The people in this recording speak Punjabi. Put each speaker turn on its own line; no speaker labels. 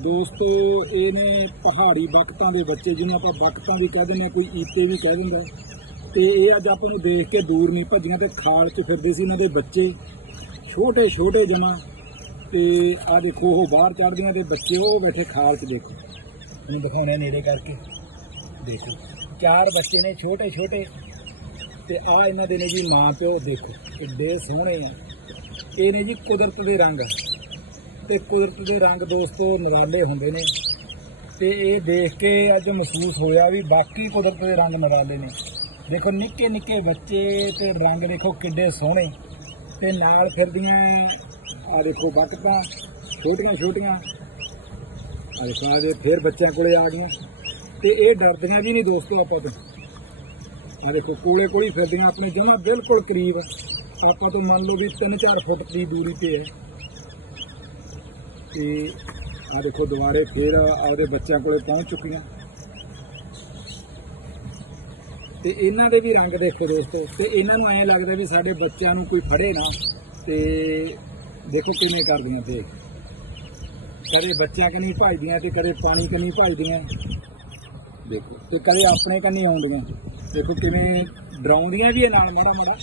ਦੋਸਤੋ, ਇਹ ਨੇ ਪਹਾੜੀ ਬਕਤਾਂ ਦੇ ਬੱਚੇ, ਜਿਹਨੂੰ ਆਪਾਂ ਬਕਤਾਂ ਵੀ ਕਹਿ ਦਿੰਦੇ ਆ ਕੋਈ ਈਤੇ ਵੀ ਕਹਿ ਦਿੰਦਾ ਤੇ ਇਹ ਅੱਜ ਆਪਾਂ ਨੂੰ ਦੇਖ ਕੇ ਦੂਰ ਨਹੀਂ ਭੱਜੀਆਂ ਤੇ ਖਾਲ 'ਚ ਫਿਰਦੇ ਸੀ ਇਹਨਾਂ ਦੇ ਬੱਚੇ। ਛੋਟੇ ਛੋਟੇ ਜਮਾ। ਤੇ ਆ ਦੇਖੋ, ਉਹ ਬਾਹਰ ਚੜ੍ਹਦੀਆਂ ਤੇ ਬੱਚੇ, ਉਹ ਬੈਠੇ ਖਾਲ 'ਚ ਦੇਖੋ। ਇਹਨੂੰ ਦਿਖਾਉਣੇ ਆ ਨੇੜੇ ਕਰਕੇ। ਦੇਖੋ, ਚਾਰ ਬੱਚੇ ਨੇ ਛੋਟੇ ਛੋਟੇ ਤੇ ਆ ਇਹਨਾਂ ਦੇ ਨੇ ਜੀ ਮਾਂ ਪਿਓ ਦੇਖੋ, ਕਿੱਡੇ ਸੋਹਣੇ ਆ। ਇਹ ਨੇ ਜੀ ਕੁਦਰਤ ਦੇ ਰੰਗ। ਤੇ ਕੁਦਰਤ ਦੇ ਰੰਗ ਦੋਸਤੋ ਨਿਰਾਲੇ ਹੁੰਦੇ ਨੇ। ਤੇ ਇਹ ਦੇਖ ਕੇ ਅੱਜ ਮਹਿਸੂਸ ਹੋਇਆ ਵੀ ਬਾਕੀ ਕੁਦਰਤ ਦੇ ਰੰਗ ਨਿਰਾਲੇ ਨੇ। ਦੇਖੋ, ਨਿੱਕੇ ਨਿੱਕੇ ਬੱਚੇ ਤੇ ਰੰਗ ਦੇਖੋ ਕਿੱਡੇ ਸੋਹਣੇ। ਤੇ ਨਾਲ ਫਿਰਦੀਆਂ ਆ ਦੇਖੋ ਬਤਕਾਂ, ਛੋਟੀਆਂ ਛੋਟੀਆਂ। ਆ ਦੇਖੋ ਆ ਜੇ ਫੇਰ ਬੱਚਿਆਂ ਕੋਲੇ ਆ ਗਈਆਂ। ਤੇ ਇਹ ਡਰਦੀਆਂ ਵੀ ਨਹੀਂ ਦੋਸਤੋ ਆਪਾਂ ਤੋਂ। ਆ ਦੇਖੋ, ਕੋਲੇ ਕੋਲੀ ਫਿਰਦੀਆਂ, ਆਪਣੇ ਜਮਾ ਬਿਲਕੁਲ ਕਰੀਬ ਆਪਾਂ ਤੋਂ ਮੰਨ ਲਓ ਵੀ 3-4 ਫੁੱਟ ਦੀ ਦੂਰੀ ਤੇ ਹੈ। ਤੇ ਆ ਦੇਖੋ ਦੁਬਾਰੇ ਫੇਰ ਆਪਦੇ ਬੱਚਿਆਂ ਕੋਲੇ ਪਹੁੰਚ ਚੁੱਕੀਆਂ। ਤੇ ਇਹਨਾਂ ਦੇ ਵੀ ਰੰਗ ਦੇਖੋ ਦੋਸਤੋ, ਤੇ ਇਹਨਾਂ ਨੂੰ ਐਂ ਲੱਗਦਾ ਵੀ ਸਾਡੇ ਬੱਚਿਆਂ ਨੂੰ ਕੋਈ ਫੜੇ ਨਾ, ਤੇ ਦੇਖੋ ਕਿਵੇਂ ਕਰਦੀਆਂ ਤੇ ਕਦੇ ਬੱਚਿਆਂ ਕਨੀ ਭਜਦੀਆਂ ਤੇ ਕਦੇ ਪਾਣੀ ਕਨੀ ਭਜਦੀਆਂ। ਦੇਖੋ, ਤੇ ਕਦੇ ਆਪਣੇ ਕਨੀ ਆਉਂਦੀਆਂ। ਦੇਖੋ ਕਿਵੇਂ ਡਰਾਉਂਦੀਆਂ ਵੀ ਇਹ ਨਾਲ ਮਾੜਾ ਮਾੜਾ